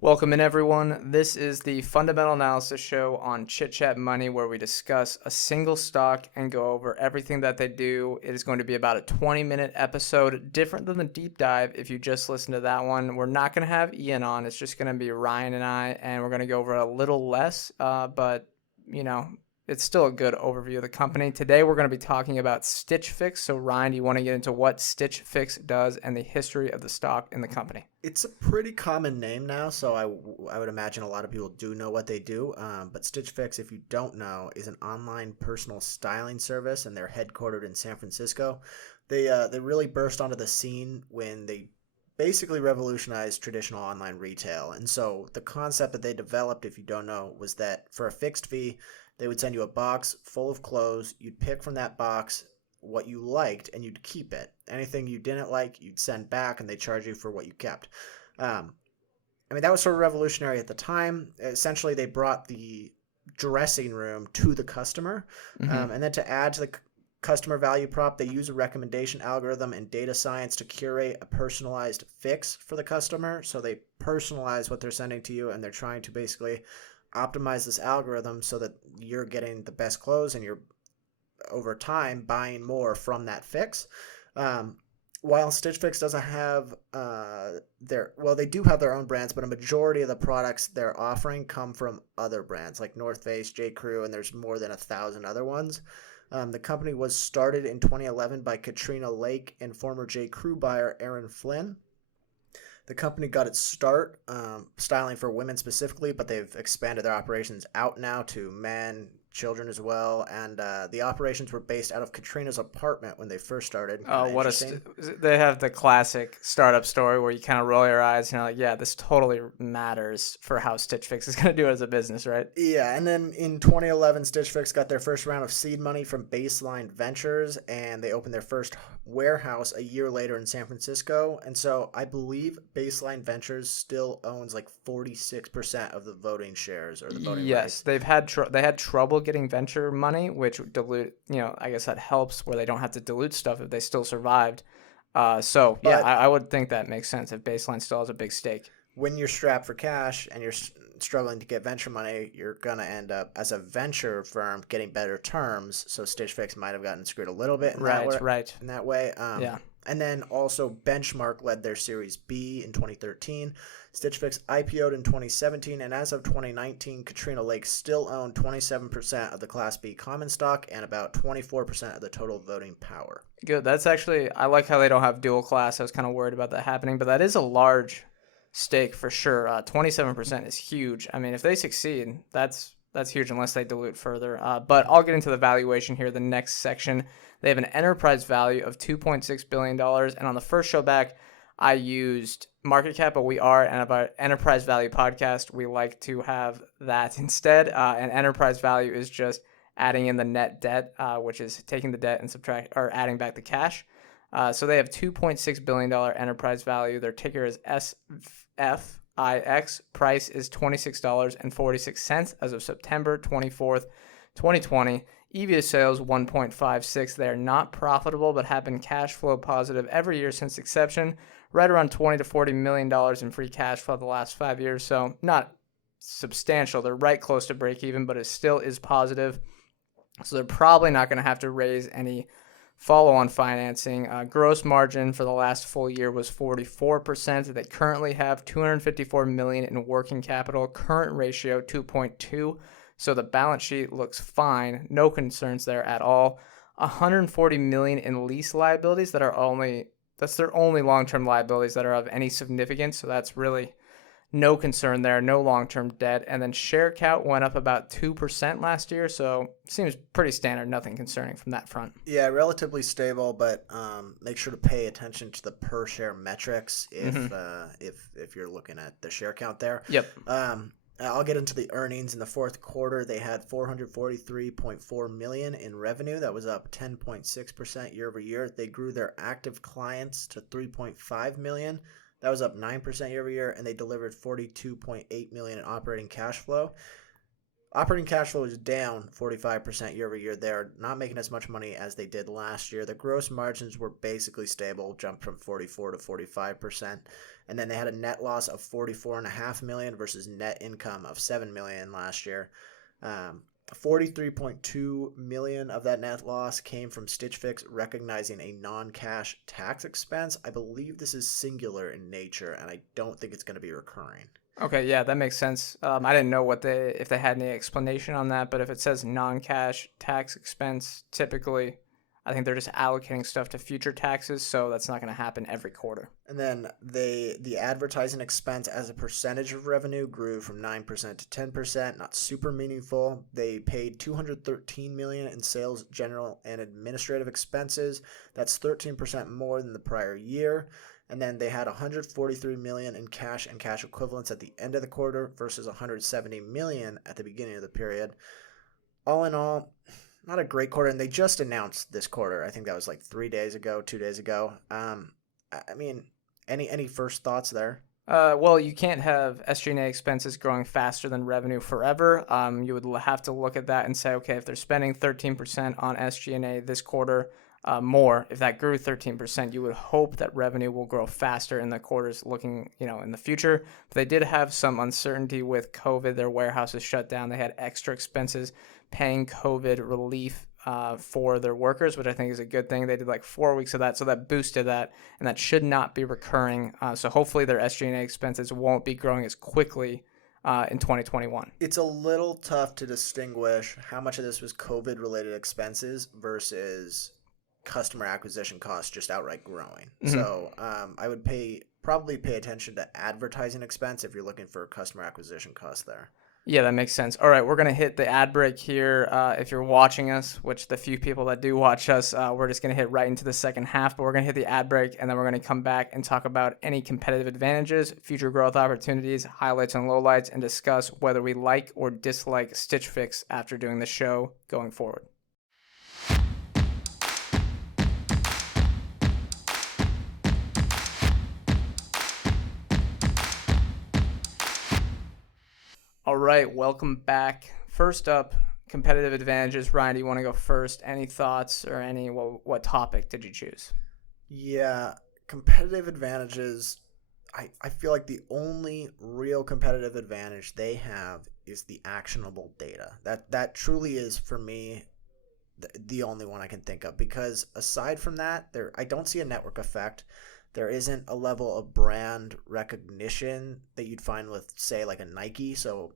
Welcome in, everyone. This is the Fundamental Analysis Show on Chit Chat Money, where we discuss a single stock and go over everything that they do. It is going to be about a 20-minute episode, different than the deep dive. If you just listen to that one, we're not going to have Ian on. It's just going to be Ryan and I, and we're going to go over a little less, but it's still a good overview of the company. Today, we're going to be talking about SFIX. So, Ryan, do you want to get into what SFIX does and the history of the stock in the company? It's a pretty common name now, so I would imagine a lot of people do know what they do. But Stitch Fix, if you don't know, is an online personal styling service, and they're headquartered in San Francisco. They really burst onto the scene when they basically revolutionized traditional online retail. And so the concept that they developed, if you don't know, was that for a fixed fee, they would send you a box full of clothes. You'd pick from that box what you liked and you'd keep it. Anything you didn't like, you'd send back and they charge you for what you kept. That was sort of revolutionary at the time. Essentially, they brought the dressing room to the customer. And then to add to the customer value prop, they use a recommendation algorithm and data science to curate a personalized fix for the customer. So they personalize what they're sending to you, and they're trying to basically optimize this algorithm so that you're getting the best clothes and you're over time buying more from that fix. While Stitch Fix doesn't have they do have their own brands, but a majority of the products they're offering come from other brands like North Face, J. Crew, and there's more than 1,000 other ones. The company was started in 2011 by Katrina Lake and former J. Crew buyer Aaron Flynn. The company got its start styling for women specifically, but they've expanded their operations out now to men, children as well, and the operations were based out of Katrina's apartment when they first started. They have the classic startup story where you kind of roll your eyes and you're like, yeah, this totally matters for how Stitch Fix is going to do as a business, right? Yeah, and then in 2011, Stitch Fix got their first round of seed money from Baseline Ventures, and they opened their first warehouse a year later in San Francisco. And so I believe Baseline Ventures still owns like 46% of the voting shares or the voting rights. Yes, they had trouble getting venture money, which I guess that helps where they don't have to dilute stuff if they still survived. I would think that makes sense if Baseline still has a big stake. When you're strapped for cash and you're struggling to get venture money, you're going to end up as a venture firm getting better terms. So Stitch Fix might have gotten screwed a little bit in that way. And then also Benchmark led their Series B in 2013. Stitch Fix IPO'd in 2017, and as of 2019, Katrina Lake still owned 27% of the Class B common stock and about 24% of the total voting power. Good. That's actually, I like how they don't have dual class. I was kind of worried about that happening, but that is a large stake for sure. 27% is huge. I mean, if they succeed, that's huge unless they dilute further. But I'll get into the valuation here. The next section, they have an enterprise value of $2.6 billion. And on the first show back, I used market cap, but we are an enterprise value podcast. We like to have that instead. And enterprise value is just adding in the net debt, which is taking the debt and adding back the cash. So they have $2.6 billion enterprise value. Their ticker is SFIX. Price is $26.46 as of September 24th, 2020. EV to sales 1.56. They are not profitable, but have been cash flow positive every year since inception. Right around $20 to $40 million in free cash flow the last 5 years. So not substantial. They're right close to break even, but it still is positive. So they're probably not going to have to raise any follow-on financing. Gross margin for the last full year was 44%. They currently have $254 million in working capital. Current ratio 2.2. So the balance sheet looks fine. No concerns there at all. $140 million in lease liabilities that's their only long-term liabilities that are of any significance. So that's really no concern there. No long-term debt. And then share count went up about 2% last year. So seems pretty standard. Nothing concerning from that front. Yeah, relatively stable, but make sure to pay attention to the per share metrics if you're looking at the share count there. Yep. I'll get into the earnings. In the fourth quarter, they had $443.4 million in revenue. That was up 10.6% year over year. They grew their active clients to 3.5 million. That was up 9% year over year, and they delivered $42.8 million in operating cash flow. Operating cash flow is down 45% year over year. They're not making as much money as they did last year. The gross margins were basically stable, jumped from 44 to 45%. And then they had a net loss of 44.5 million versus net income of 7 million last year. 43.2 million of that net loss came from Stitch Fix recognizing a non-cash tax expense. I believe this is singular in nature, and I don't think it's going to be recurring. Okay, yeah, that makes sense. I didn't know if they had any explanation on that, but if it says non-cash tax expense, typically, I think they're just allocating stuff to future taxes, so that's not going to happen every quarter. And then the advertising expense as a percentage of revenue grew from 9% to 10%, not super meaningful. They paid 213 million in sales, general, and administrative expenses. That's 13% more than the prior year. And then they had 143 million in cash and cash equivalents at the end of the quarter versus 170 million at the beginning of the period. All in all, not a great quarter, and they just announced this quarter. I think that was like 2 days ago. I mean, any first thoughts there? Well, you can't have SG&A expenses growing faster than revenue forever. You would have to look at that and say, okay, if they're spending 13% on SG&A this quarter, more, if that grew 13%, you would hope that revenue will grow faster in the quarters looking, in the future. But they did have some uncertainty with COVID. Their warehouses shut down. They had extra expenses paying COVID relief for their workers, which I think is a good thing. They did like 4 weeks of that, so that boosted that, and that should not be recurring. So hopefully their SG&A expenses won't be growing as quickly in 2021. It's a little tough to distinguish how much of this was COVID-related expenses versus customer acquisition costs just outright growing. Mm-hmm. So I would probably pay attention to advertising expense if you're looking for customer acquisition costs there. Yeah, that makes sense. All right, we're going to hit the ad break here. If you're watching us, which the few people that do watch us, we're just going to hit right into the second half, but we're going to hit the ad break, and then we're going to come back and talk about any competitive advantages, future growth opportunities, highlights and lowlights, and discuss whether we like or dislike Stitch Fix after doing the show going forward. All right, welcome back. First up, competitive advantages. Ryan, do you want to go first? Any thoughts or what topic did you choose? Yeah, competitive advantages. I feel like the only real competitive advantage they have is the actionable data. That truly is, for me, the only one I can think of, because aside from that, I don't see a network effect. There isn't a level of brand recognition that you'd find with, say, like a Nike. So,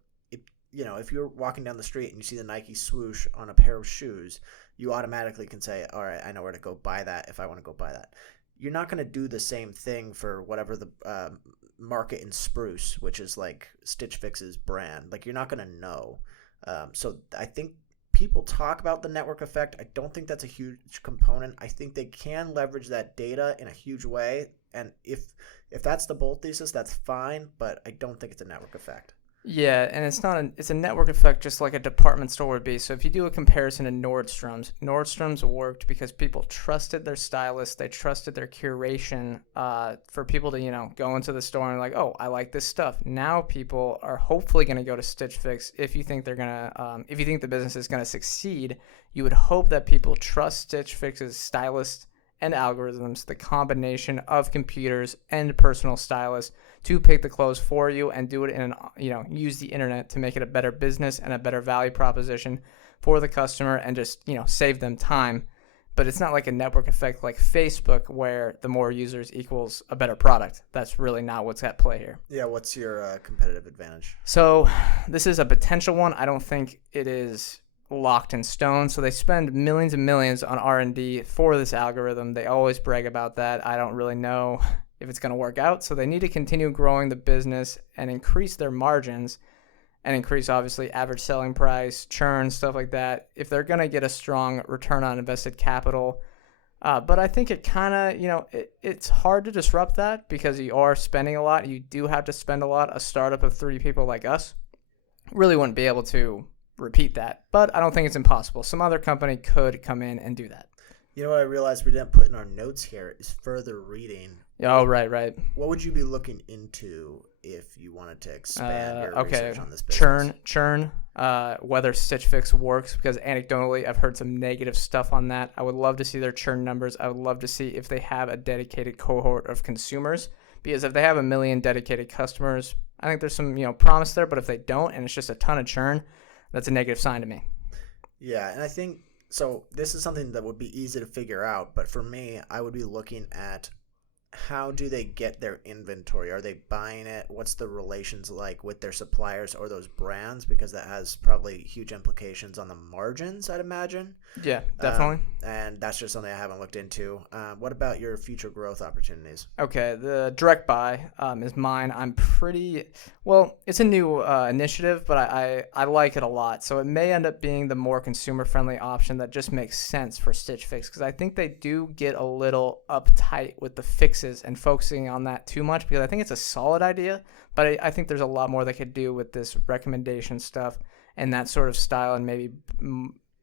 if you're walking down the street and you see the Nike swoosh on a pair of shoes, you automatically can say, all right, I know where to go buy that if I want to go buy that. You're not going to do the same thing for whatever the market in spruce, which is like Stitch Fix's brand. Like, you're not going to know. So I think people talk about the network effect. I don't think that's a huge component. I think they can leverage that data in a huge way, and if that's the bull thesis, that's fine, but I don't think it's a network effect. Yeah, and it's a network effect just like a department store would be. So if you do a comparison to Nordstrom's worked because people trusted their stylist, they trusted their curation for people to, go into the store and like, oh, I like this stuff. Now people are hopefully going to go to Stitch Fix if you think if you think the business is going to succeed. You would hope that people trust Stitch Fix's stylist and algorithms, the combination of computers and personal stylists to pick the clothes for you and do it use the internet to make it a better business and a better value proposition for the customer and just, save them time. But it's not like a network effect like Facebook where the more users equals a better product. That's really not what's at play here. Yeah, what's your competitive advantage? So this is a potential one. I don't think it is locked in stone. So they spend millions and millions on R&D for this algorithm. They always brag about that. I don't really know if it's going to work out. So they need to continue growing the business and increase their margins and increase, obviously, average selling price, churn, stuff like that, if they're going to get a strong return on invested capital. But I think it kind of, it's hard to disrupt that because you are spending a lot. You do have to spend a lot. A startup of 3 people like us really wouldn't be able to repeat that, but I don't think it's impossible. Some other company could come in and do that. You know what I realized we didn't put in our notes here is further reading. Oh, right. What would you be looking into if you wanted to expand your research on this business? Churn, whether Stitch Fix works, because anecdotally I've heard some negative stuff on that. I would love to see their churn numbers. I would love to see if they have a dedicated cohort of consumers, because if they have 1 million dedicated customers, I think there's some promise there. But if they don't and it's just a ton of churn, that's a negative sign to me. Yeah, and I think so. This is something that would be easy to figure out, but for me, I would be looking at how do they get their inventory? Are they buying it? What's the relations like with their suppliers or those brands? Because that has probably huge implications on the margins, I'd imagine. Yeah, definitely. And that's just something I haven't looked into. What about your future growth opportunities? Okay, the direct buy is mine. It's a new initiative, but I like it a lot. So it may end up being the more consumer-friendly option that just makes sense for Stitch Fix, because I think they do get a little uptight with the fixes and focusing on that too much, because I think it's a solid idea, but I think there's a lot more they could do with this recommendation stuff and that sort of style, and maybe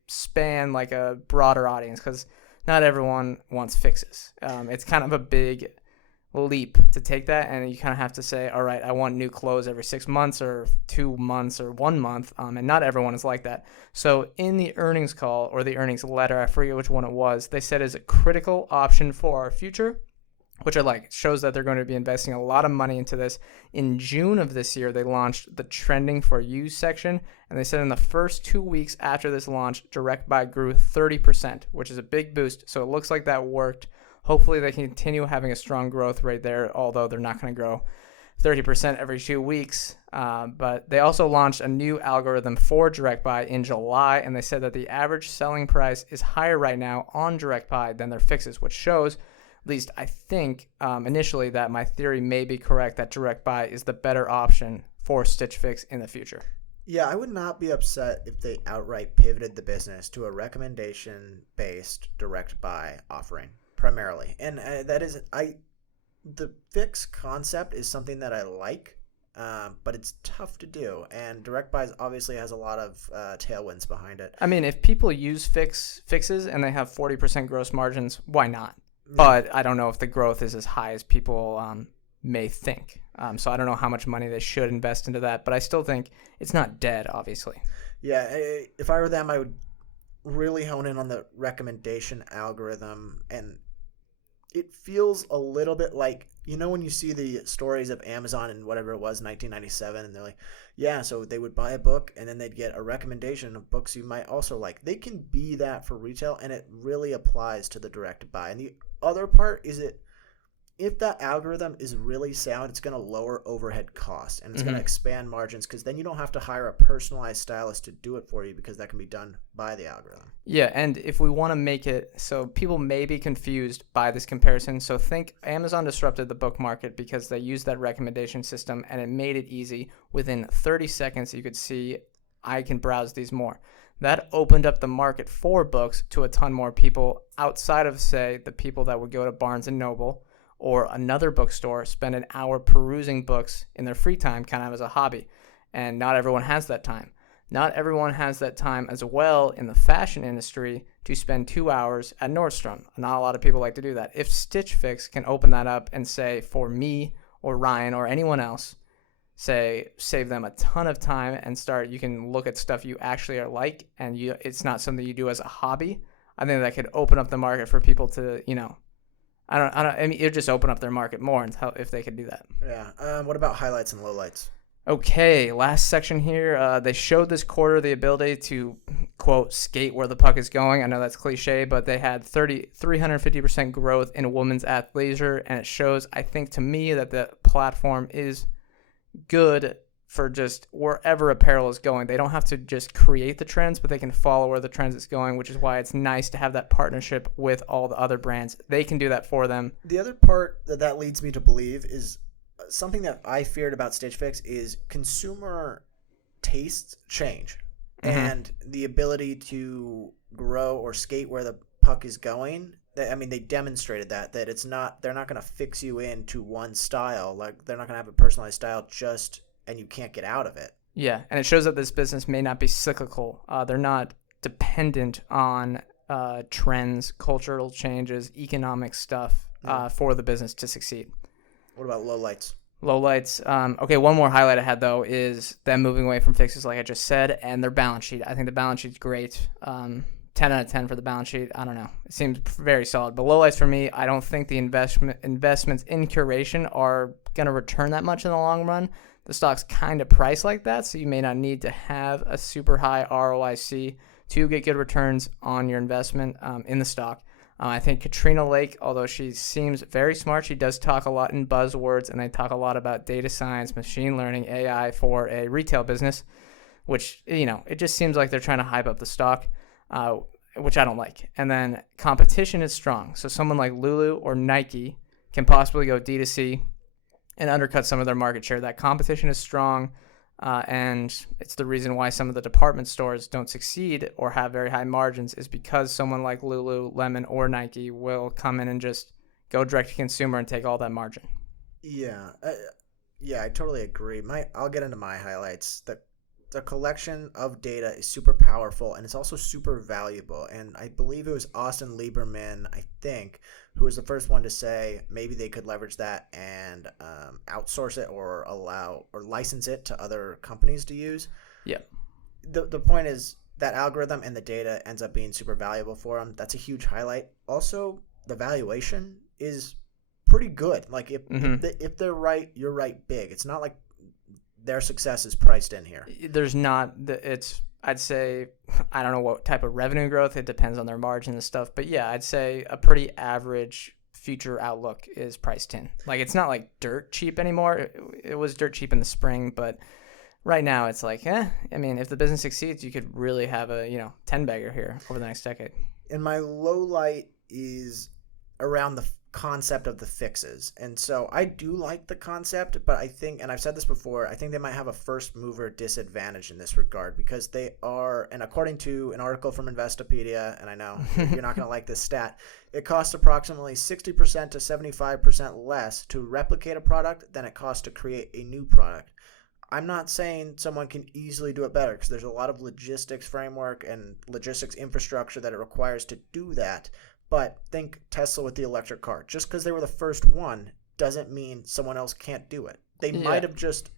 span like a broader audience, because not everyone wants fixes. It's kind of a big leap to take that, and you kind of have to say, all right, I want new clothes every 6 months or 2 months or 1 month, and not everyone is like that. So in the earnings call or the earnings letter, I forget which one it was, they said is a critical option for our future, which I like. It shows that they're going to be investing a lot of money into this. In June of this year, they launched the trending for you section, and they said in the first 2 weeks after this launch, direct buy grew 30%, which is a big boost. So it looks like that worked. Hopefully they continue having a strong growth rate there, although they're not going to grow 30% every 2 weeks. But they also launched a new algorithm for direct buy in July, and they said that the average selling price is higher right now on direct buy than their fixes, which shows, at least I think initially, that my theory may be correct, that direct buy is the better option for Stitch Fix in the future. Yeah, I would not be upset if they outright pivoted the business to a recommendation-based direct buy offering primarily. And the fix concept is something that I like, but it's tough to do. And direct buys obviously has a lot of tailwinds behind it. I mean, if people use fixes and they have 40% gross margins, why not? But I don't know if the growth is as high as people may think. So I don't know how much money they should invest into that. But I still think it's not dead, obviously. Yeah, if I were them, I would really hone in on the recommendation algorithm. And it feels a little bit like, when you see the stories of Amazon and whatever it was, 1997, and they're like, yeah, so they would buy a book and then they'd get a recommendation of books you might also like. They can be that for retail, and it really applies to the direct buy. And the other part is if that algorithm is really sound, it's going to lower overhead costs, and it's going to expand margins, because then you don't have to hire a personalized stylist to do it for you, because that can be done by the algorithm. Yeah, and if we want to make it so people may be confused by this comparison, so think Amazon disrupted the book market because they used that recommendation system, and it made it easy. Within 30 seconds, you could see, I can browse these more. That opened up the market for books to a ton more people outside of, say, the people that would go to Barnes & Noble or another bookstore, spend an hour perusing books in their free time, kind of as a hobby. And not everyone has that time. Not everyone has that time as well in the fashion industry to spend 2 hours at Nordstrom. Not a lot of people like to do that. If Stitch Fix can open that up and say, for me or Ryan or anyone else, save them a ton of time and you can look at stuff you actually are like, and it's not something you do as a hobby. I think that could open up the market for people to, I mean, it'd just open up their market more if they could do that. Yeah. What about highlights and lowlights? Okay, last section here. They showed this quarter the ability to, quote, skate where the puck is going. I know that's cliche, but they had 350% growth in women's athleisure, and it shows, I think, to me, that the platform is good for just wherever apparel is going. They don't have to just create the trends, but they can follow where the trends is going, which is why it's nice to have that partnership with all the other brands. They can do that for them. The other part that leads me to believe is something that I feared about Stitch Fix is consumer tastes change, and the ability to grow or skate where the puck is going. I mean, they demonstrated that they're not going to fix you into one style. Like, they're not going to have a personalized style and you can't get out of it. Yeah, and it shows that this business may not be cyclical. They're not dependent on trends, cultural changes, economic stuff for the business to succeed. What about lowlights? Lowlights. Okay, one more highlight I had though is them moving away from fixes, like I just said, and their balance sheet. I think the balance sheet's great. 10 out of 10 for the balance sheet. I don't know. It seems very solid. But lowlights for me, I don't think the investments in curation are going to return that much in the long run. The stock's kind of priced like that, so you may not need to have a super high ROIC to get good returns on your investment in the stock. I think Katrina Lake, although she seems very smart, she does talk a lot in buzzwords, and they talk a lot about data science, machine learning, AI for a retail business, which, it just seems like they're trying to hype up the stock, which I don't like. And then competition is strong. So someone like Lulu or Nike can possibly go D2C and undercut some of their market share. That competition is strong. And it's the reason why some of the department stores don't succeed or have very high margins is because someone like Lululemon or Nike will come in and just go direct to consumer and take all that margin. Yeah, I totally agree. I'll get into my highlights. The collection of data is super powerful, and it's also super valuable. And I believe it was Austin Lieberman, I think, who was the first one to say maybe they could leverage that and outsource it or allow or license it to other companies to use. Yeah. The point is that algorithm and the data ends up being super valuable for them. That's a huge highlight. Also, the valuation is pretty good. Like if they're right, you're right big. It's not like their success is priced in here. There's not. I'd say, I don't know what type of revenue growth. It depends on their margin and stuff. But yeah, I'd say a pretty average future outlook is priced in. Like, it's not like dirt cheap anymore. It was dirt cheap in the spring, but right now it's like, I mean, if the business succeeds, you could really have a, 10 bagger here over the next decade. And my low light is around the concept of the fixes. And so I do like the concept, but I think, and I've said this before, I think they might have a first mover disadvantage in this regard because they are, and according to an article from Investopedia, and I know you're not going to like this stat, it costs approximately 60% to 75% less to replicate a product than it costs to create a new product. I'm not saying someone can easily do it better because there's a lot of logistics framework and logistics infrastructure that it requires to do that. But think Tesla with the electric car. Just because they were the first one doesn't mean someone else can't do it. They might have just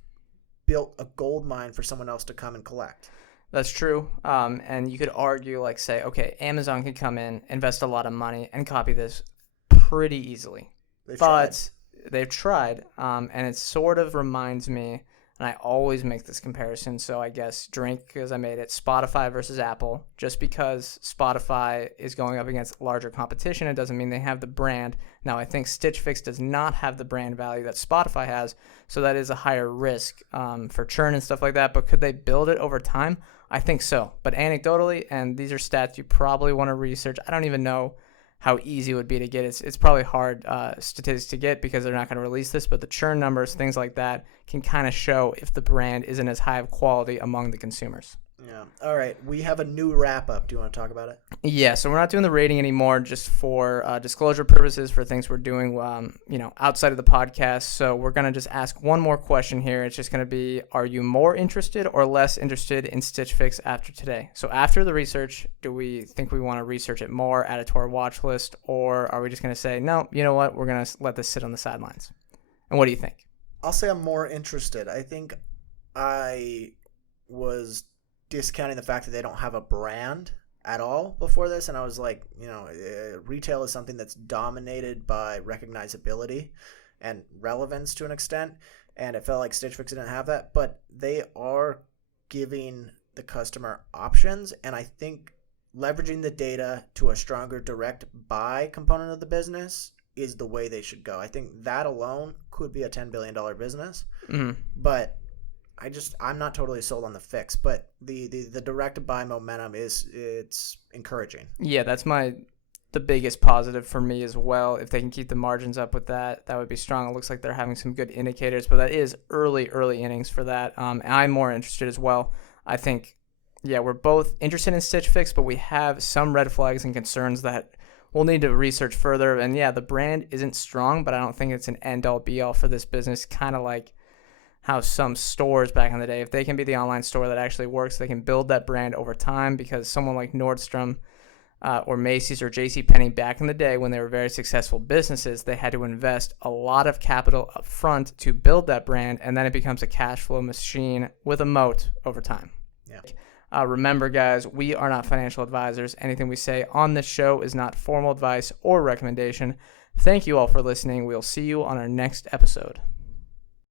built a gold mine for someone else to come and collect. That's true. And you could argue, like, say, okay, Amazon can come in, invest a lot of money, and copy this pretty easily. They've tried. And it sort of reminds me, and I always make this comparison, so I guess drink because I made it, Spotify versus Apple. Just because Spotify is going up against larger competition, it doesn't mean they have the brand. Now, I think Stitch Fix does not have the brand value that Spotify has, so that is a higher risk for churn and stuff like that. But could they build it over time? I think so. But anecdotally, and these are stats you probably want to research, I don't even know how easy it would be to get. It's probably hard statistics to get because they're not going to release this, but the churn numbers, things like that, can kind of show if the brand isn't as high of quality among the consumers. Yeah. All right. We have a new wrap up. Do you want to talk about it? Yeah. So we're not doing the rating anymore, just for disclosure purposes for things we're doing, outside of the podcast. So we're going to just ask one more question here. It's just going to be, are you more interested or less interested in Stitch Fix after today? So after the research, do we think we want to research it more, add it to our watch list, or are we just going to say, no, you know what? We're going to let this sit on the sidelines. And what do you think? I'll say I'm more interested. I think I was discounting the fact that they don't have a brand at all before this, and I was like, retail is something that's dominated by recognizability and relevance to an extent, and it felt like Stitch Fix didn't have that, but they are giving the customer options, and I think leveraging the data to a stronger direct buy component of the business is the way they should go. I think that alone could be a $10 billion business, but I'm not totally sold on the fix, but the direct buy momentum it's encouraging. Yeah, that's the biggest positive for me as well. If they can keep the margins up with that would be strong. It looks like they're having some good indicators, but that is early innings for that. I'm more interested as well. I think, we're both interested in Stitch Fix, but we have some red flags and concerns that we'll need to research further. And the brand isn't strong, but I don't think it's an end-all be-all for this business, kind of like how some stores back in the day, if they can be the online store that actually works, they can build that brand over time, because someone like Nordstrom, or Macy's or JCPenney back in the day when they were very successful businesses, they had to invest a lot of capital up front to build that brand, and then it becomes a cash flow machine with a moat over time. Yeah. Remember, guys, we are not financial advisors. Anything we say on this show is not formal advice or recommendation. Thank you all for listening. We'll see you on our next episode.